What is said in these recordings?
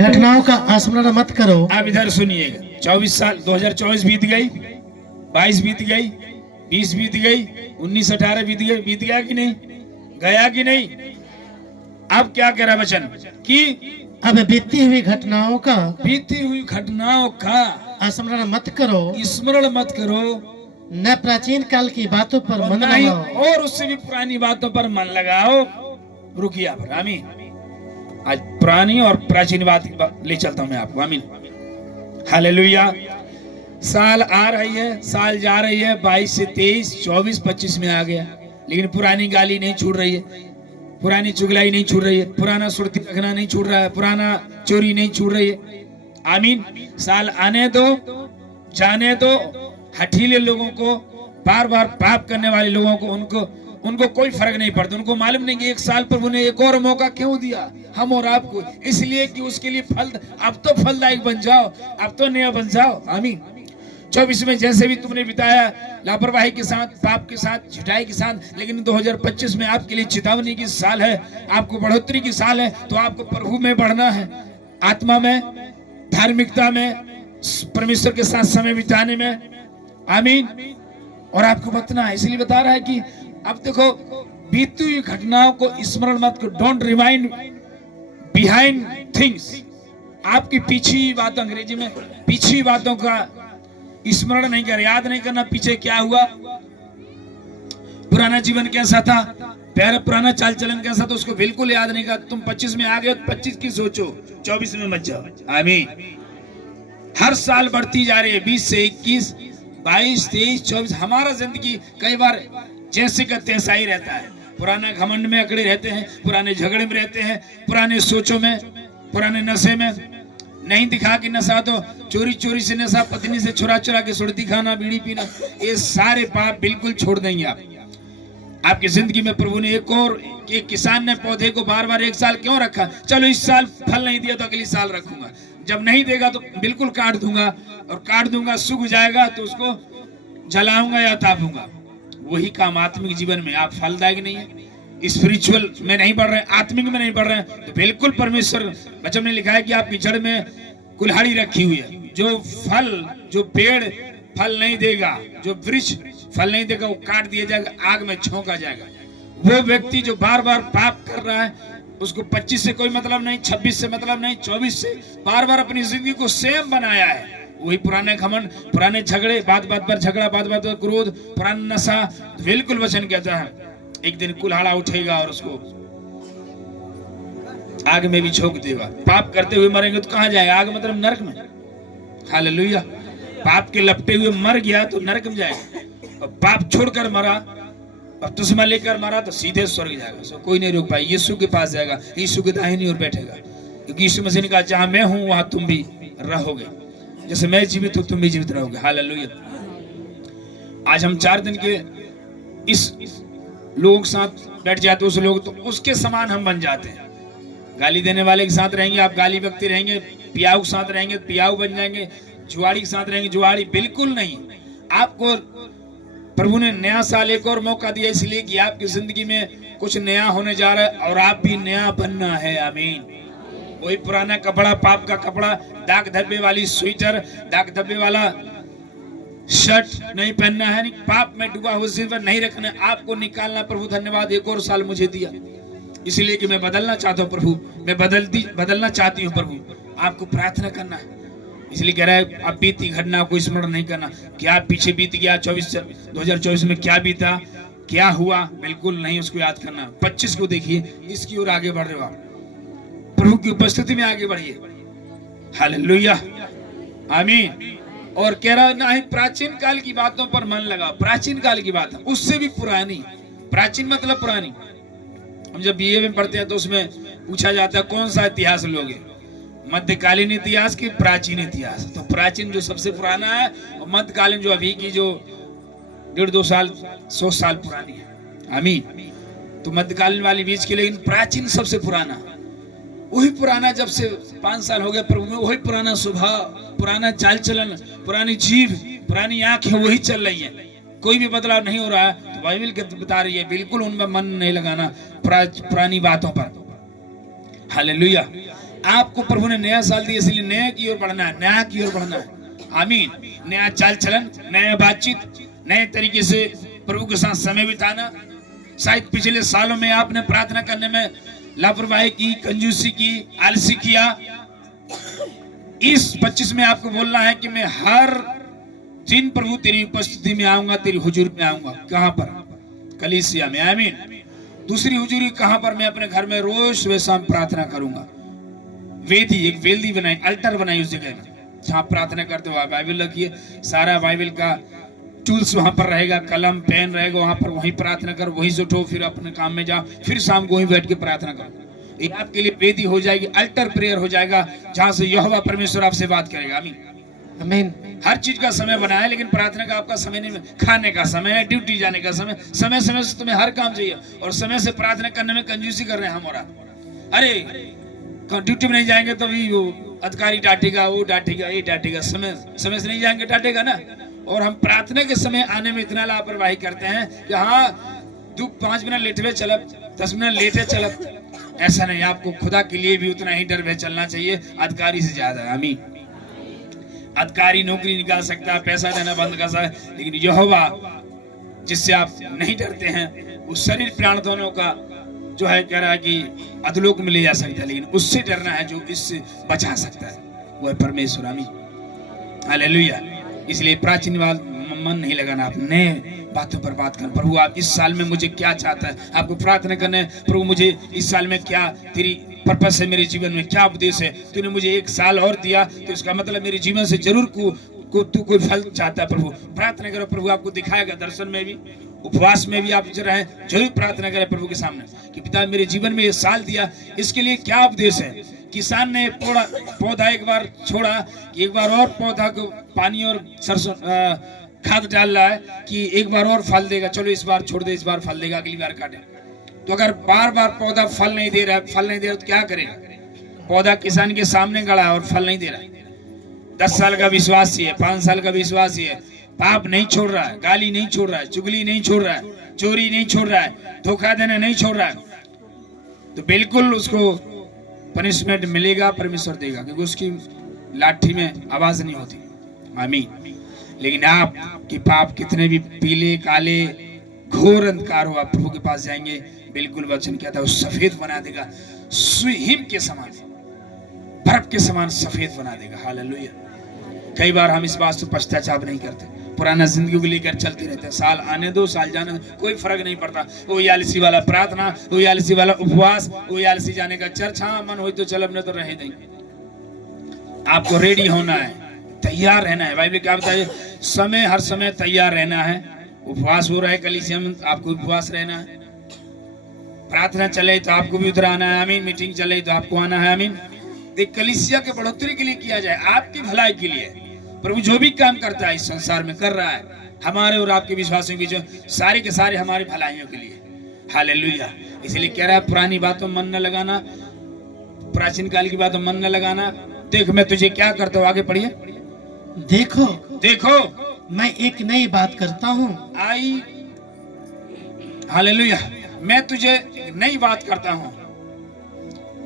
घटनाओं का स्मरण मत करो। आप इधर सुनिएगा। 24 साल 2024 बीत गई, 22 बीत गई, 20 बीत गई, 19 18 बीत गया कि नहीं, गया कि नहीं। अब क्या कह रहा वचन कि अब बीती हुई घटनाओं का स्मरण मत करो, स्मरण मत करो, न प्राचीन काल की बातों पर मन लगाओ, और उससे भी पुरानी बातों पर मन लगाओ। रुकिए आप, आमीन। आज पुरानी और प्राचीन बात ले चलता हूं मैं आपको, आमीन, हालेलुया। साल आ रही है, साल जा रही है, 22 से 23, 24, 25 में आ गया, लेकिन पुरानी गाली नहीं छूट रही है, पुरानी चुगलाई नहीं छूट रही है, पुराना सुरती रखना नहीं छूट रहा है, पुराना चोरी नहीं छूट रही है, आमीन। साल आने दो, जाने दो। हठीले लोगों को, बार बार पाप करने वाले लोगों को, उनको कोई फर्क नहीं पड़ता। उनको मालूम नहीं कि एक साल प्रभु ने एक और मौका क्यों दिया हम और आपको, इसलिए कि उसके लिए फल, अब तो फलदायक बन जाओ, अब तो नया बन जाओ, आमीन। 24 में जैसे भी तुमने बिताया लापरवाही के साथ, पाप के साथ, झुठाई के साथ, लेकिन 2025 में आपके लिए चेतावनी की साल है, आपको बढ़ोतरी की साल है। तो आपको प्रभु में बढ़ना है, आत्मा में, धार्मिकता में, परमेश्वर के साथ समय बिताने में, आमीन। और आपको बतना है, इसलिए बता रहा है कि अब देखो बीती हुई घटनाओं को स्मरण मत करो, डोंट रिमाइंड बिहाइंड थिंग्स। आपकी पीछे बातों, अंग्रेजी में पीछे बातों का स्मरण नहीं कर, याद नहीं करना पीछे क्या हुआ, पुराना जीवन कैसा था, पहले पुराना चाल चलन कैसा था, उसको बिल्कुल याद नहीं कर। तुम 25 में आ गए, 25 की सोचो, 24 में मत जाओ, आमीन। हर साल बढ़ती जा रही है, 20 से 21, 22, 23, 24। हमारा जिंदगी कई बार जैसे का तैसा ही रहता है, पुराना घमंड में अकड़े रहते हैं, पुराने झगड़े में रहते हैं, पुराने सोचों में, पुराने नशे में। नहीं दिखा कि नशा तो चोरी चोरी से नशा, पत्नी से चुरा चुरा के सुरती खाना, बीड़ी पीना, ये सारे पाप बिल्कुल छोड़ देंगे आप। आपकी जिंदगी में प्रभु ने एक किसान ने पौधे को बार बार एक साल क्यों रखा, चलो इस साल फल नहीं दिया तो अगले साल रखूंगा, जब नहीं देगा तो बिल्कुल काट दूंगा, और काट दूंगा सूख जाएगा तो उसको जलाऊंगा या तापूंगा। वही काम आत्मिक जीवन में आप फलदायक नहीं है, स्पिरिचुअल में नहीं बढ़ रहे, आत्मिक में नहीं बढ़ रहे हैं, तो बिल्कुल परमेश्वर वचन में लिखा है कि आपकी जड़ में कुल्हाड़ी रखी हुई है, जो पेड़ फल नहीं देगा, जो वृक्ष फल नहीं देगा, वो काट दिया जाएगा, आग में झोंका जाएगा। वो व्यक्ति जो बार बार पाप कर रहा है, उसको 25 से कोई मतलब नहीं, 26 से मतलब नहीं, 24 से बार बार अपनी जिंदगी को सेम बनाया है। वही पुराने घमंड, पुराने झगड़े, बात बात पर झगड़ा, बात बात पर क्रोध, पुराना नशा। बिल्कुल वचन कहता है एक दिन कुल्हाड़ा उठेगा और उसको आग में भी झोंक देगा। पाप करते हुए मरेंगे तो कहां जाएगा, आग मतलब नरक में, हालेलुया। पाप के लपटे हुए मर गया तो नरक में जाएगा, और पाप छोड़कर मरा, बपतिस्मा लेकर मरा तो सीधे स्वर्ग जाएगा। सो कोई नहीं रोक पाए, यीशु के पास जाएगा, यीशु के दाहिनी ओर बैठेगा, क्योंकि यीशु मसीह ने कहा जहां मैं हूं वहां तुम भी रहोगे, जैसे मैं जीवित हूं तुम भी जीवित रहोगे, हालेलुया। आज हम 4 दिन के इस लोगों के साथ बैठ जाते, उस लोग तो उसके समान हम बन जाते हैं। गाली देने वाले के साथ रहेंगे आप गाली व्यक्ति रहेंगे, पियाऊ के साथ रहेंगे पियाऊ बन जाएंगे, जुआड़ी के साथ रहेंगे जुआड़ी, बिल्कुल नहीं। आपको प्रभु ने नया साल एक और मौका दिया, इसलिए कि आपकी जिंदगी में कुछ नया होने जा रहा है और आप भी नया बनना है, आमीन। वही पुराना कपड़ा, पाप का कपड़ा, दाग धब्बे वाली स्वेटर, दाग धब्बे वाला शर्ट नहीं पहनना है, नहीं पाप में डूबा हुआ जीवन नहीं रखना है, आपको निकालना। प्रभु धन्यवाद, एक और साल मुझे दिया, इसलिए कि मैं बदलना चाहता हूँ प्रभु, मैं बदलना चाहती हूँ प्रभु। आपको प्रार्थना करना है, इसलिए कह रहा है अब बीती घटना को स्मरण नहीं करना, क्या पीछे बीत गया 2024 में क्या बीता, क्या हुआ, बिल्कुल नहीं उसको याद करना। 25 को देखिए, इसकी ओर आगे बढ़ रहे हो आप, प्रभु की उपस्थिति में आगे बढ़िए, हालेलुया, आमीन। और कह रहा ना ही प्राचीन काल की बातों पर मन लगा, प्राचीन काल की बात उससे भी पुरानी, प्राचीन मतलब पुरानी। हम जब बीए में पढ़ते हैं तो उसमें पूछा जाता है कौन सा इतिहास लोगे, मध्यकालीन इतिहास की प्राचीन इतिहास। तो प्राचीन जो सबसे पुराना है, और मध्यकालीन जो अभी की जो 1.5-2 साल 100 साल पुरानी है, आमीन। तो मध्यकालीन वाली बीच के, लेकिन प्राचीन सबसे पुराना, वही पुराना जब से 5 साल हो गए प्रभु में, वही पुराना स्वभाव, पुराना चाल चलन, पुरानी जीभ, पुरानी आंखें वही चल रही है, कोई भी बदलाव नहीं हो रहा है। तो बाइबल के बता रही है बिल्कुल उनमें मन नहीं लगाना पुरानी बातों पर, हालेलुया। आपको प्रभु ने नया साल दिया, इसलिए नया की ओर बढ़ना है, नया की ओर बढ़ना है। आमीन। नया चाल चलन, नया बातचीत, नए तरीके से प्रभु के साथ समय बिताना। शायद पिछले सालों में आपने प्रार्थना करने में लापरवाही की, कंजूसी की, आलसी किया। इस 25 में आपको बोलना है कि मैं हर दिन प्रभु तेरी उपस्थिति में आऊंगा, तेरी हुजूर में आऊंगा। कहां पर? कलीसिया में। आमीन। दूसरी हुजूरी कहां पर? मैं अपने घर में रोज सुबह शाम प्रार्थना करूंगा। वेदी, एक वेदी बनाई, अल्टर बनाई उस जगह में जहां प्रार्थना करते हो। बाइबल रखिए, सारा बाइबल का टूल्स वहां पर रहेगा, कलम पेन रहेगा वहां पर। वहीं प्रार्थना करो, वहीं से उठो, फिर अपने काम में जाओ, फिर शाम को वहीं बैठ के प्रार्थना करो। ये आपके लिए वेदी हो जाएगी, अल्टर प्रेयर हो जाएगा, जहां से यहोवा परमेश्वर आपसे बात करेगा। आमीन। आमीन। हर चीज का समय बनाया, लेकिन प्रार्थना का आपका समय नहीं। खाने का समय है, ड्यूटी जाने का समय, समय समय से तुम्हें हर काम चाहिए, और समय से प्रार्थना करने में कंजूसी कर रहे हैं हम। और अरे ड्यूटी में नहीं जाएंगे तो भी वो अधिकारी डांटेगा, वो डांटेगा, ये डांटेगा। समय से नहीं जाएंगे डांटेगा ना। और हम प्रार्थना के समय आने में इतना लापरवाही करते हैं कि हाँ 5 मिनट लेटे चलब, 10 मिनट लेटे चलब। ऐसा नहीं, आपको खुदा के लिए भी उतना ही डर भय चलना चाहिए, अधिकारी से ज्यादा। आमीन। अधिकारी नौकरी निकाल सकता है, पैसा देना बंद कर सकता है, लेकिन यहोवा जिससे आप नहीं डरते हैं, उस शरीर प्राण दोनों का जो है कह रहा है कि अधोलोक में ले जा सकता है, लेकिन उससे डरना है जो इससे बचा सकता है, वो है परमेश्वर। आमीन। हालेलुया। इसलिए प्राचीन बात मन नहीं लगाना, आप नए बातों पर बात करना। प्रभु आप इस साल में मुझे क्या चाहता है? आपको प्रार्थना करना है, प्रभु मुझे इस साल में क्या तेरी पर्पस है, मेरे जीवन में क्या उपदेश है? तूने मुझे 1 साल और दिया, तो इसका मतलब मेरे जीवन से जरूर तू कोई फल चाहता है। प्रभु प्रार्थना करो, प्रभु आपको दिखाएगा। दर्शन में भी, उपवास में भी आप जो रहे, जरूर प्रार्थना करें प्रभु के सामने कि पिता मेरे जीवन में ये साल दिया, इसके लिए क्या उपदेश है? किसान ने पौधा एक बार छोड़ा कि एक बार और पौधा को पानी और सरसों खाद डाल रहा है कि एक बार और फल देगा, चलो इस बार छोड़ दे, इस बार फल देगा, अगली बार काटे। तो अगर बार बार पौधा फल नहीं दे रहा है तो क्या करेगा? पौधा किसान के सामने गड़ा है और फल नहीं दे रहा है। 10 साल का विश्वास ही है, 5 साल का विश्वास ही है, पाप नहीं छोड़ रहा है, गाली नहीं छोड़ रहा है, चुगली नहीं छोड़ रहा है, चोरी नहीं छोड़ रहा है, धोखा देना नहीं छोड़ रहा है, तो बिल्कुल उसको पनिशमेंट मिलेगा, परमेश्वर देगा, क्योंकि उसकी लाठी में आवाज नहीं होती। आमीन। लेकिन आप कि पाप कितने भी पीले काले घोर अंधकार हो, आप प्रभु के पास जाएंगे, बिल्कुल वचन क्या था, वो सफेद बना देगा, हिम के समान, बर्फ के समान सफेद बना देगा। हालेलुया। कई बार हम इस बात से पश्चाताप नहीं करते, पुराना जिंदगी को लेकर चलते रहते हैं। साल आने दो, साल जाने दो, कोई फर्क नहीं पड़ता। वो आलसी वाला प्रार्थना, वो आलसी वाला उपवास, वो आलसी जाने का चर्च। हाँ मन हो तो चल, अपने तो रहे देंगे। आपको रेडी होना है, तैयार रहना है। बाइबल क्या बताइए? समय, हर समय तैयार रहना है। उपवास हो रहा है कलीसिया में, आपको उपवास रहना है। प्रार्थना चले तो आपको भी उधर आना है। आमीन। मीटिंग चले तो आपको आना है। आमीन। देख, कलीसिया के बढ़ोतरी के लिए किया जाए, आपकी भलाई के लिए। प्रभु जो भी काम करता है इस संसार में कर रहा है, हमारे और आपके विश्वासियों की, जो सारे के सारे हमारी भलाइयों के लिए। हालेलुया। इसलिए कह रहा है पुरानी बातों में मन न लगाना, प्राचीन काल की बातों में मन न लगाना। देख मैं तुझे क्या करता हूँ, आगे पढ़िए। देखो देखो मैं एक नई बात करता हूँ। आई। हालेलुया। मैं तुझे नई बात करता हूँ,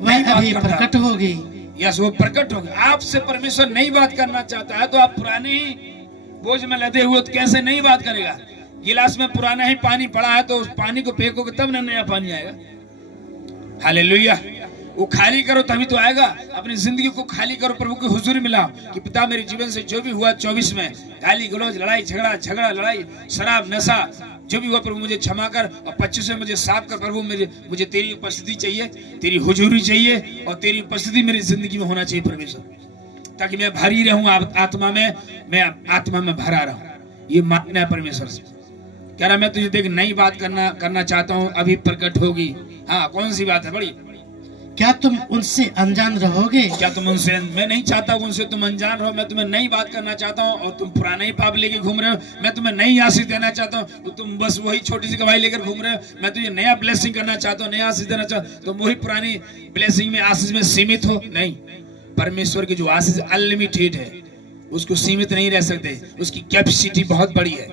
वह अभी प्रकट होगी। यस, वो प्रकट होगी। आपसे परमेश्वर नई बात करना चाहता है, तो आप पुराने ही बोझ में लदे हुए तो कैसे नई बात करेगा? गिलास में पुराना ही पानी पड़ा है, तो उस पानी को फेंकोगे तब ना नया पानी आएगा। हालेलुया। वो खाली करो तभी तो आएगा। अपनी जिंदगी को खाली करो, प्रभु की हुजूरी मिलाओ कि पिता मेरे जीवन से जो भी हुआ 24 में, गाली गलौज, लड़ाई झगड़ा लड़ाई, शराब, नशा, जो भी हुआ प्रभु मुझे क्षमा कर, और 25 में मुझे साफ कर। प्रभु मुझे तेरी उपस्थिति चाहिए, तेरी हुजूरी चाहिए, और तेरी उपस्थिति मेरी जिंदगी में होना चाहिए परमेश्वर, ताकि मैं भरी रहूं आत्मा में, मैं आत्मा में भरा रहूं। ये मांगना है परमेश्वर से। कह रहा मैं तुझे देख नई बात करना चाहता हूँ, अभी प्रकट होगी। हाँ, कौन सी बात है? बड़ी। क्या तुम उनसे अनजान रहोगे? क्या तुम उनसे? मैं नहीं चाहता उनसे तुम अनजान रहो। मैं तुम्हें नई बात करना चाहता हूँ, और तुम पुराना ही पाप लेके घूम रहे हो। मैं तुम्हें नई आशीष देना चाहता हूँ, तो तुम बस वही छोटी सी गवाही लेकर घूम रहे हो। मैं तुझे नया ब्लेसिंग करना चाहता हूँ, नया आशीष देना चाहता हूँ, तो वही पुरानी ब्लेसिंग में, आशीष में सीमित हो। नहीं, परमेश्वर की जो आशीष अनलिमिटेड है, उसको सीमित नहीं रह सकते। उसकी कैपेसिटी बहुत बड़ी है,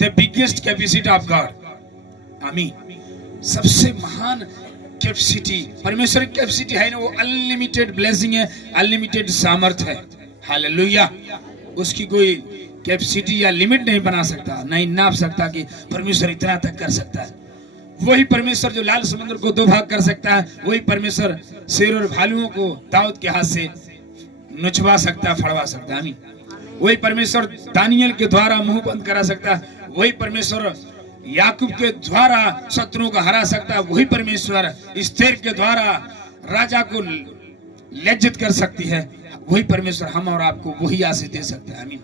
the biggest capacity of God. आमीन। सबसे महान कैपेसिटी, परमेश्वर की कैपेसिटी है ना, वो अनलिमिटेड ब्लेसिंग है, अनलिमिटेड सामर्थ है। हालेलुया। उसकी कोई कैपेसिटी या लिमिट नहीं बना सकता, नहीं नाप सकता कि परमेश्वर इतना तक कर सकता है। वही परमेश्वर जो लाल समुद्र को 2 भाग कर सकता है, वही परमेश्वर शेर और भालुओं को दाऊद के हाथ से नुचवा सकता है, फड़वा सकता है। आमीन। वही परमेश्वर दानियल के द्वारा मुंह बंद करा सकता है, वही परमेश्वर याकूब के द्वारा शत्रुओं को हरा सकता है, वही परमेश्वर एस्तेर के द्वारा राजा को लज्जित कर सकती है, वही परमेश्वर हम और आपको वही आशीष दे सकता है। आमीन।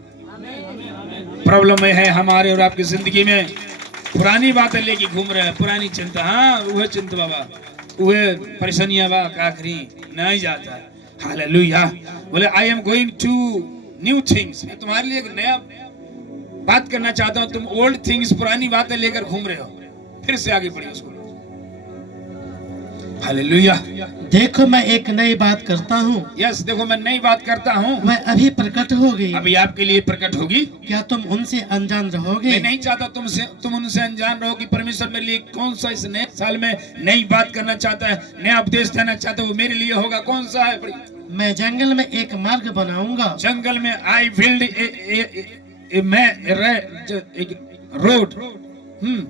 प्रॉब्लम है हमारे और आपकी जिंदगी में पुरानी बातें लेके घूम रहे हैं, पुरानी चिंता, हाँ वह चिंता बाबा, वह परेशानियां बा आखिरी नहीं जाता। हालेलुया। बोले I am going to new things, मैं तुम्हारे लिए एक नया बात करना चाहता हूं। तुम ओल्ड थिंग्स, पुरानी बातें लेकर घूम रहे हो, फिर से आगे बढ़िए उसको। हालेलुया। देखो मैं एक नई बात करता हूँ, यस, देखो मैं नई बात करता हूँ, वह अभी प्रकट होगी, अभी आपके लिए प्रकट होगी। क्या तुम उनसे अनजान रहोगे? मैं नहीं चाहता तुम उनसे अनजान रहो कि परमेश्वर मेरे लिए कौन सा इस नए साल में नई बात करना चाहता है, नया उपदेश देना चाहता है, वो मेरे लिए होगा। कौन सा है? मैं जंगल में एक मार्ग बनाऊंगा, जंगल में आई बिल्ड एक रोड।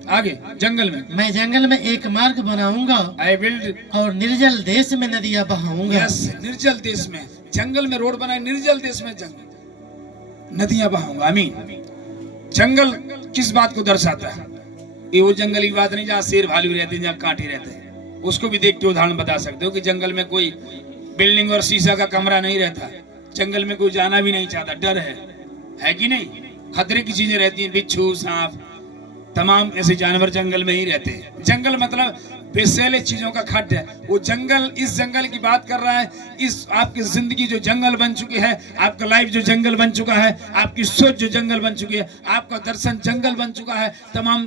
आगे जंगल में मैं जंगल में एक मार्ग बनाऊंगा, आई बिल्ड, और निर्जल देश में नदियां बहाऊंगा। यस, निर्जल देश में, जंगल में रोड बनाए, निर्जल देश में जंगल नदियां बहाऊंगा। आमीन। जंगल किस बात को दर्शाता है? ये वो जंगल की बात नहीं जहाँ शेर भालू रहते हैं, जहाँ कांटे रहते हैं। उसको भी देख के उदाहरण बता सकते हो कि जंगल में कोई बिल्डिंग और शीशा का कमरा नहीं रहता, जंगल में कोई जाना भी नहीं चाहता, डर है कि नहीं? खतरे की चीजें रहती हैं, बिच्छू, सांप, तमाम ऐसे जानवर जंगल में ही रहते हैं। जंगल मतलब विषैले चीजों का खड्ड है वो जंगल। इस जंगल की बात कर रहा है, इस आपकी जिंदगी जो जंगल बन चुकी है, आपका लाइफ जो जंगल बन चुका है, आपकी सोच जो जंगल बन चुकी है, आपका दर्शन जंगल बन चुका है, तमाम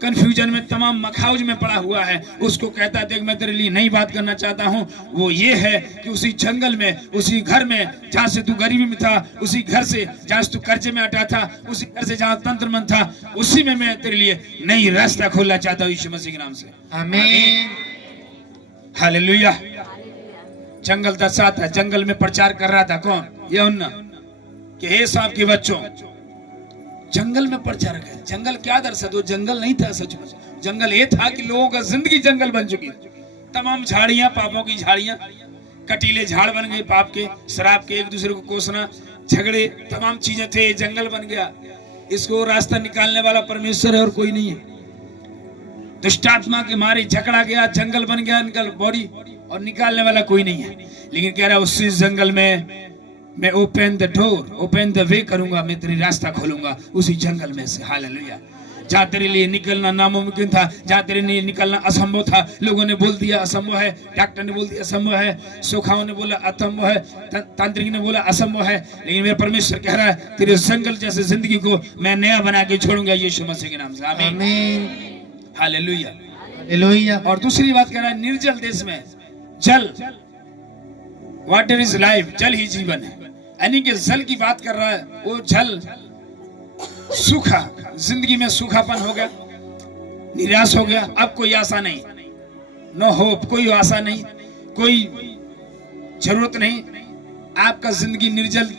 कंफ्यूजन में, तमाम मखाउज में पड़ा हुआ है, उसको कहता है देख मैं तेरे लिए नई बात करना चाहता हूँ। वो ये है कि उसी जंगल में, उसी घर में जहाँ से तू गरीबी में था, उसी घर से जहाँ से तू कर्जे में अटा था, उसी घर से जहाँ तंत्र मन था, उसी में मैं तेरे लिए नई रास्ता खोलना चाहता हूँ यीशु मसीह के नाम से। आमीन। हालेलुया। जंगल दर्शाता है, जंगल में प्रचार कर रहा था कौन? यूहन्ना, कि हे सांप के बच्चों, जंगल में प्रचार कर। जंगल क्या दर्शाता? वो जंगल नहीं था सच में, जंगल ये था कि लोगों का जिंदगी जंगल बन चुकी, तमाम झाड़ियां, पापों की झाड़ियां, कटीले झाड़ बन गए पाप के, शराब के, एक दूसरे को कोसना, झगड़े, तमाम चीजें थे, जंगल बन गया। इसको रास्ता निकालने वाला परमेश्वर है और कोई नहीं है। दुष्टात्मा के मारे झगड़ा गया, जंगल बन गया इनका बॉडी, और निकालने वाला कोई नहीं है। लेकिन कह रहा है उसी जंगल में मैं open the door, open the way करूंगा, मैं तेरी रास्ता खोलूंगा उसी जंगल में से। हालेलुया। जहाँ तेरे लिए निकलना नामुमकिन था, जहाँ तेरे लिए निकलना असंभव था, लोगों ने बोल दिया असंभव है, डॉक्टर ने बोल दिया असंभव है, सोखाओं ने बोला असंभव है, तांत्रिक ने बोला असंभव है, लेकिन मेरा परमेश्वर कह रहा है तेरे जंगल जैसे जिंदगी को मैं नया बना के छोड़ूंगा यीशु मसीह के नाम से। आमीन। हालेलुया। हालेलुया। और दूसरी बात कह रहा है निर्जल देश में जल, वाटर इज लाइफ, जल ही जीवन है, यानी कि जल की बात कर रहा है। वो जल सूखा, जिंदगी में सूखापन हो गया, निराश हो गया, अब कोई आशा नहीं, नो होप, कोई आशा नहीं, कोई जरूरत नहीं, आपका जिंदगी निर्जल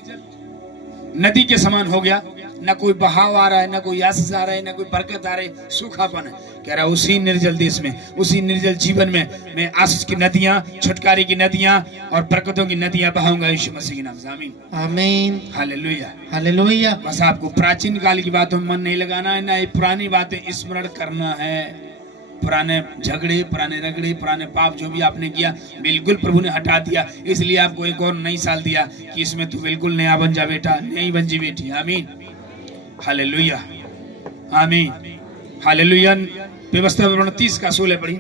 नदी के समान हो गया, ना कोई बहाव आ रहा है, ना कोई आशीष आ रहा है, ना कोई बरकत आ रही है, सूखापन है। कह रहा है उसी निर्जल देश में, उसी निर्जल जीवन में मैं आशीष की नदियां, छुटकारे की नदियां और बरकतों की नदियां बहाऊंगा यीशु मसीह के नाम से। आमीन। आमीन। हालेलुया। हालेलुया। बस आपको प्राचीन काल की बातों में मन नहीं लगाना है, ना ये पुरानी बातें स्मरण करना है। पुराने झगड़े, पुराने रगड़े, पुराने पाप जो भी आपने किया बिल्कुल प्रभु ने हटा दिया, इसलिए आपको एक और नई साल दिया कि इसमें तू बिल्कुल नया बन जा बेटा, नई बन जी बेटी। आमीन। हालेलुया। आमीन। हालेलुया। व्यवस्था 30 का 16 पढ़ी।